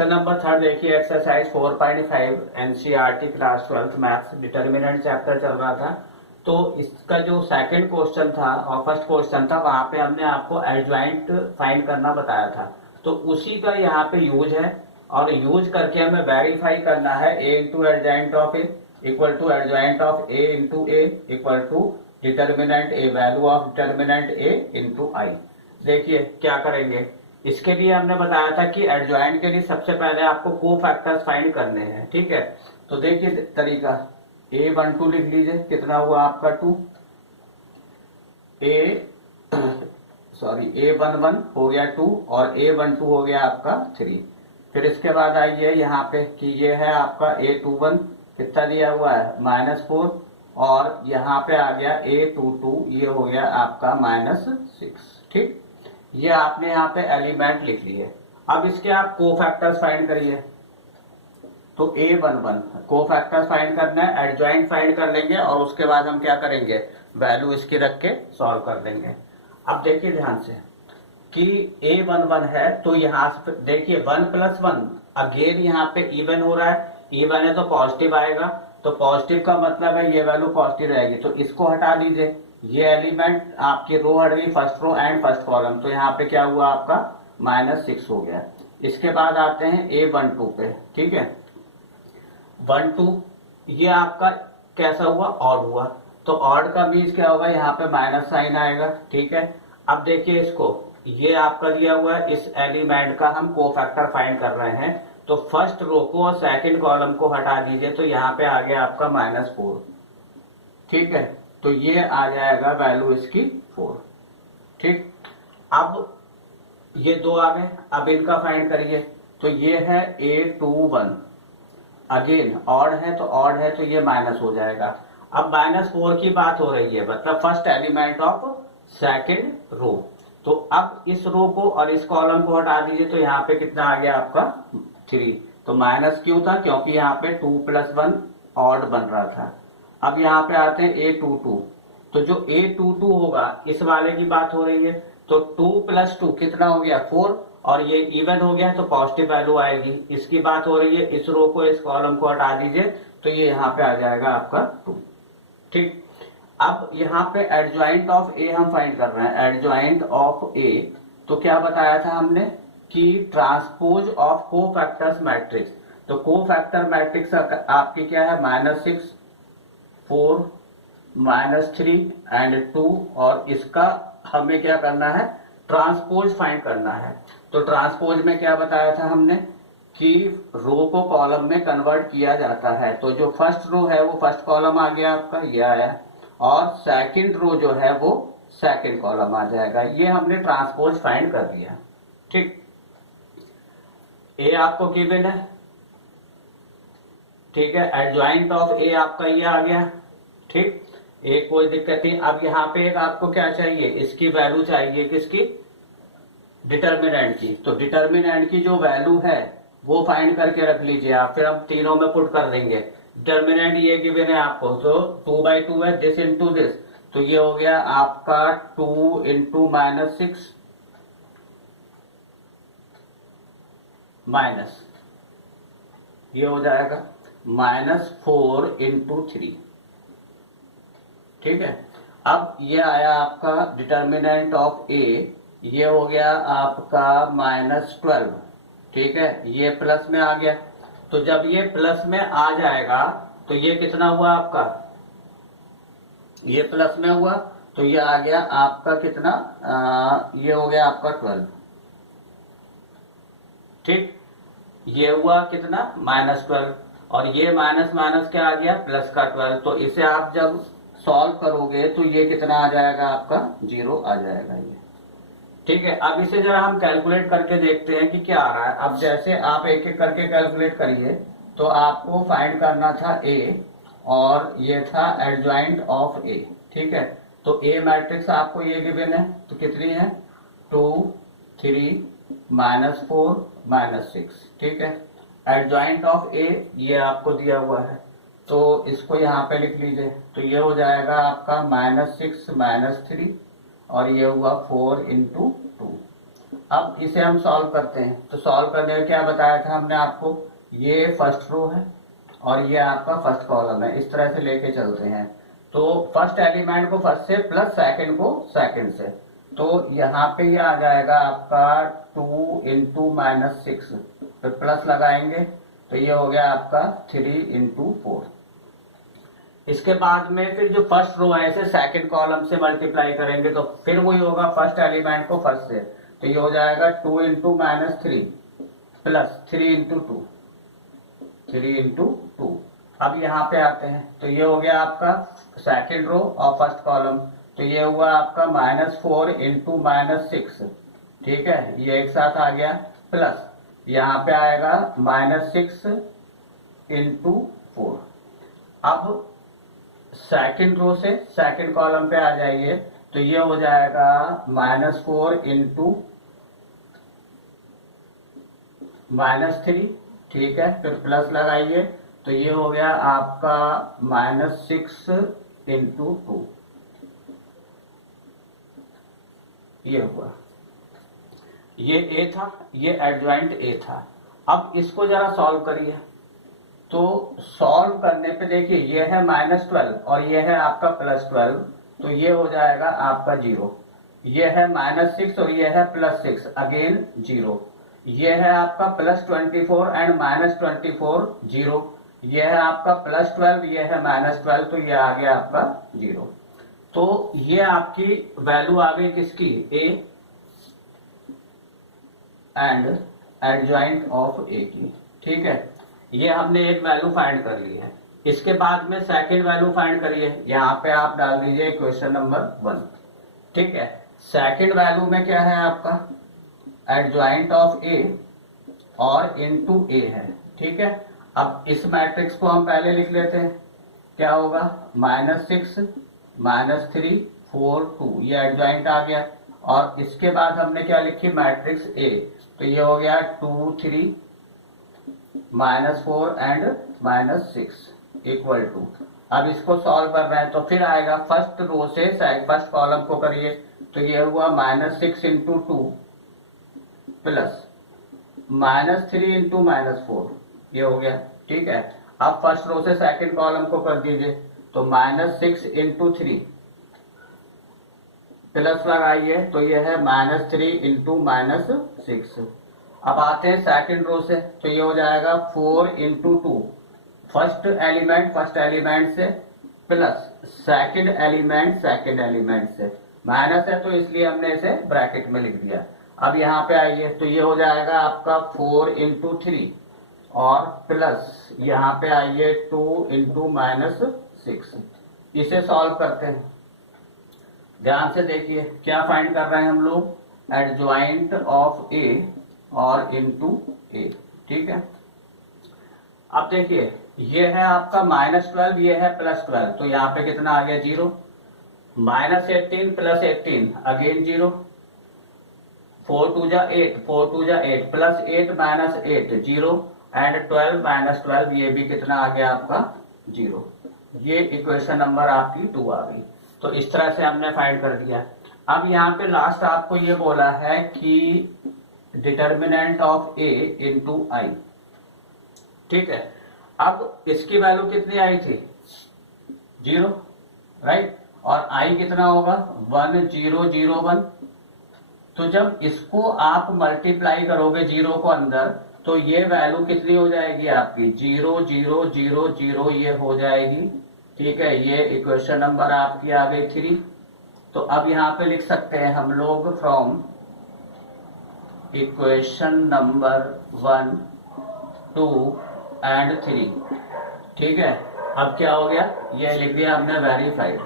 Question number 3 देखिए, exercise 4.5 NCERT class 12th maths determinant chapter चल रहा था। तो इसका जो सेकंड क्वेश्चन था और फर्स्ट क्वेश्चन था, वहां पे हमने आपको एडजॉइंट फाइंड करना बताया था। तो उसी का यहाँ पे यूज है और यूज करके हमें वेरीफाई करना है A into adjoint of A equal to adjoint of A into A equal to determinant A, value of determinant A into I. देखिए क्या करेंगे, इसके लिए हमने बताया था कि एडजॉइंट के लिए सबसे पहले आपको कोफैक्टर्स फाइंड करने हैं। ठीक है, तो देखिए तरीका, A12 लिख लीजिए, कितना हुआ आपका 2, A11 हो गया 2 और A12 हो गया आपका 3। फिर इसके बाद आइए यहाँ पे कि ये है आपका A21, कितना दिया हुआ है -4 और यहाँ पे आ गया A22, ये हो गया आपका -6। ठीक, ये आपने यहाँ पे एलिमेंट लिख लिए। अब इसके आप कोफैक्टर्स फाइंड करिए। तो A11 कोफैक्टर्स फाइंड करना है, एडजॉइंट फाइंड कर लेंगे और उसके बाद हम क्या करेंगे, वैल्यू इसकी रख के सॉल्व कर देंगे। अब देखिए ध्यान से कि A11 है, तो यहाँ से देखिए 1 + 1 अगेन यहाँ पे इवन हो रहा है, इवन है तो पॉजिटिव आएगा, तो पॉजिटिव का मतलब है ये वैल्यू पॉजिटिव रहेगी, तो इसको हटा दीजिए। ये एलिमेंट आपकी रो हट गई, first row and first column, तो यहाँ पे क्या हुआ आपका -6 हो गया। इसके बाद आते हैं A12 पे। ठीक है, 12 ये आपका कैसा हुआ, ऑड हुआ, तो ऑड का मीन्स क्या होगा, यहाँ पे माइनस साइन आएगा। ठीक है, अब देखिए इसको, ये आपका दिया हुआ है, इस एलिमेंट का हम कोफैक्टर फाइंड कर रहे हैं, तो फर्स्ट रो को और सेकंड कॉलम को हटा दीजिए, तो यहाँ पे आ गया आपका -4। ठीक है, तो ये आ जाएगा वैल्यू इसकी 4। ठीक, अब ये 2 आ गए, अब इनका फाइंड करिए। तो ये है A21, अगेन ऑड है तो ऑड है तो ये माइनस हो जाएगा। अब -4 की बात हो रही है, मतलब first element of second row, तो अब इस रो को और इस कॉलम को हटा दीजिए, तो यहाँ पे कितना आ गया आपका 3। तो माइनस क्यों था, क्योंकि यहाँ पे 2 + 1 ऑड बन रहा था। अब यहाँ पे आते हैं A22, तो जो A22 होगा इस वाले की बात हो रही है, तो 2 + 2 कितना हो गया 4 और ये इवन हो गया तो पॉजिटिव वैल्यू आएगी, इसकी बात हो रही है। इस रो को इस कॉलम को हटा दीजिए, तो ये यहाँ पे आ जाएगा आपका 2। ठीक, अब यहाँ पे एडजॉइंट ऑफ ए हम फाइंड कर रहे हैं, एडजॉइंट ऑफ ए, तो क्या बताया था हमने कि ट्रांसपोज ऑफ कोफैक्टर्स मैट्रिक्स। तो कोफैक्टर मैट्रिक्स आपकी क्या है, -6, 4, -3 एंड 2, और इसका हमें क्या करना है, ट्रांसपोज फाइंड करना है। तो ट्रांसपोज में क्या बताया था हमने कि रो को कॉलम में कन्वर्ट किया जाता है, तो जो फर्स्ट रो है वो फर्स्ट कॉलम आ गया आपका, ये आया, और सेकंड रो जो है वो सेकंड कॉलम आ जाएगा। ये हमने ट्रांसपोज फाइंड कर लिया। ठीक, ए आपको गिवन है। ठीक है, एडजॉइंट ऑफ ए आपका ये आ गया। ठीक, एक कोई दिक्कत नहीं। अब यहाँ पे एक आपको क्या चाहिए, इसकी वैल्यू चाहिए, किसकी, डिटर्मिनेंट की। तो डिटर्मिनेंट की जो वैल्यू है वो फाइंड करके रख लीजिए आप, फिर हम तीनों में पुट कर देंगे। डिटर्मिनेंट ये गिवन है आपको, तो 2/2 है, दिस इंटू दिस, तो ये हो गया आपका 2 इंटू -6 माइनस, ये हो जाएगा -4 इंटू 3। ठीक है, अब ये आया आपका डिटर्मिनेंट ऑफ ए, ये हो गया आपका -12। ठीक है, ये प्लस में आ गया, तो जब ये प्लस में आ जाएगा तो ये कितना हुआ आपका, ये प्लस में हुआ, तो ये आ गया आपका कितना, ये हो गया आपका 12। ठीक, ये हुआ कितना, -12, और ये माइनस माइनस क्या आ गया, प्लस का 12। तो इसे आप जब सॉल्व करोगे तो ये कितना आ जाएगा आपका, 0 आ जाएगा ये। ठीक है, अब इसे जरा हम कैलकुलेट करके देखते हैं कि क्या आ रहा है। अब जैसे आप एक एक करके कैलकुलेट करिए, तो आपको फाइंड करना था ए, और ये था एडजॉइंट ऑफ ए। ठीक है, तो ए मैट्रिक्स आपको ये गिवन है, तो कितनी है, 2, 3, -4, -6। ठीक है, एडजॉइंट ऑफ ए ये आपको दिया हुआ है, तो इसको यहाँ पे लिख लीजिए। तो ये हो जाएगा आपका -6 -3, और ये हुआ 4 इंटू 2। अब इसे हम सॉल्व करते हैं। तो सॉल्व करने में क्या बताया था हमने आपको, ये फर्स्ट रो है और ये आपका फर्स्ट कॉलम है, इस तरह से लेके चलते हैं। तो फर्स्ट एलिमेंट को फर्स्ट से प्लस सेकंड को सेकंड से, तो यहाँ पे ये आ जाएगा आपका 2 इंटू माइनस 6, फिर प्लस लगाएंगे तो ये हो गया आपका 3 इंटू 4। इसके बाद में फिर जो फर्स्ट रो है इसे सेकंड कॉलम से मल्टीप्लाई करेंगे तो फिर वही होगा फर्स्ट एलिमेंट को फर्स्ट से, तो ये हो जाएगा 2 into minus 3 plus 3 into 2, 3 into 2। अब यहाँ पे आते हैं तो ये हो गया आपका सेकंड रो और फर्स्ट कॉलम, तो ये हुआ आपका -4 इंटू -6, ठीक है, ये एक साथ आ गया, प्लस यहाँ पे आएगा -6 इंटू 4। अब सेकंड रो से सेकंड कॉलम पे आ जाइए तो ये हो जाएगा -4 इंटू -3, ठीक है, फिर प्लस लगाइए तो ये हो गया आपका -6 इंटू 2, ये हुआ, ये ए था, ये एडजॉइंट ए था। अब इसको जरा सॉल्व करिए, तो सॉल्व करने पे देखिए ये है -12 और ये है आपका +12, तो ये हो जाएगा आपका 0। ये है -6 और ये है +6, अगेन 0। ये है आपका +24 एंड -24 0। ये है आपका +12, ये है -12, तो ये आ गया आपका 0। तो ये आपकी वैल्यू आ गई किसकी, ए एंड एडजॉइंट ऑफ ए की, ठीक है। ये हमने एक वैल्यू फाइंड कर ली है। इसके बाद में सेकंड वैल्यू फाइंड करिए, यहाँ पे आप डाल दीजिए क्वेश्चन नंबर 1, ठीक है। सेकंड वैल्यू में क्या है आपका, एडजॉइंट ऑफ ए और इनटू ए है, ठीक है। अब इस मैट्रिक्स को हम पहले लिख लेते हैं, क्या होगा, -6 -3 4 2, ये एडजॉइंट आ गया। और इसके बाद हमने क्या लिखी, मैट्रिक्स ए, तो ये हो गया 2 3 -4 एंड -6 इक्वल टू। अब इसको सॉल्व कर रहे हैं तो फिर आएगा फर्स्ट रो से फर्स्ट कॉलम को करिए, तो ये हुआ -6 इंटू 2 प्लस -3 इंटू -4, ये हो गया, ठीक है। अब फर्स्ट रो से सेकंड कॉलम को कर दीजिए, तो -6 इंटू 3 प्लस लगाइए तो ये है -3 इंटू -6। अब आते हैं सेकंड रो से, तो ये हो जाएगा 4 इंटू 2, फर्स्ट एलिमेंट से प्लस सेकंड एलिमेंट से, माइनस है तो इसलिए हमने इसे ब्रैकेट में लिख दिया। अब यहाँ पे आइए तो ये हो जाएगा आपका 4 इंटू 3 और प्लस यहाँ पे आइए 2 इंटू -6। इसे सॉल्व करते हैं, ध्यान से देखिए क्या फाइंड कर रहे हैं हम लोग, एडजॉइंट ऑफ ए और इनटू ए, ठीक है। अब देखिए ये है आपका -12, ये है +12, तो यहाँ पे कितना आ गया, 0। -18 + 18 अगेन 0, 4 2 जा 8, 4 2 जा 8 प्लस 8 -8 0 एंड 12 -12, ये भी कितना आ गया आपका 0। ये इक्वेशन नंबर आपकी 2 आ गई। तो इस तरह से हमने फाइंड कर दिया। अब यहाँ पे लास्ट आपको ये बोला है कि डिटर्मिनेंट ऑफ ए इंटू आई, ठीक है। अब इसकी वैल्यू कितनी आई थी, 0, राइट, और आई कितना होगा 1 0 0 1। तो जब इसको आप मल्टीप्लाई करोगे 0 को अंदर, तो ये वैल्यू कितनी हो जाएगी आपकी 0 0 0 0, ये हो जाएगी, ठीक है। ये इक्वेशन नंबर आपकी आ गई 3। तो अब यहाँ पे लिख सकते हैं हम लोग फ्रॉम इक्वेशन नंबर 1 2 एंड 3, ठीक है। अब क्या हो गया, ये लिख दिया हमने वेरीफाइड।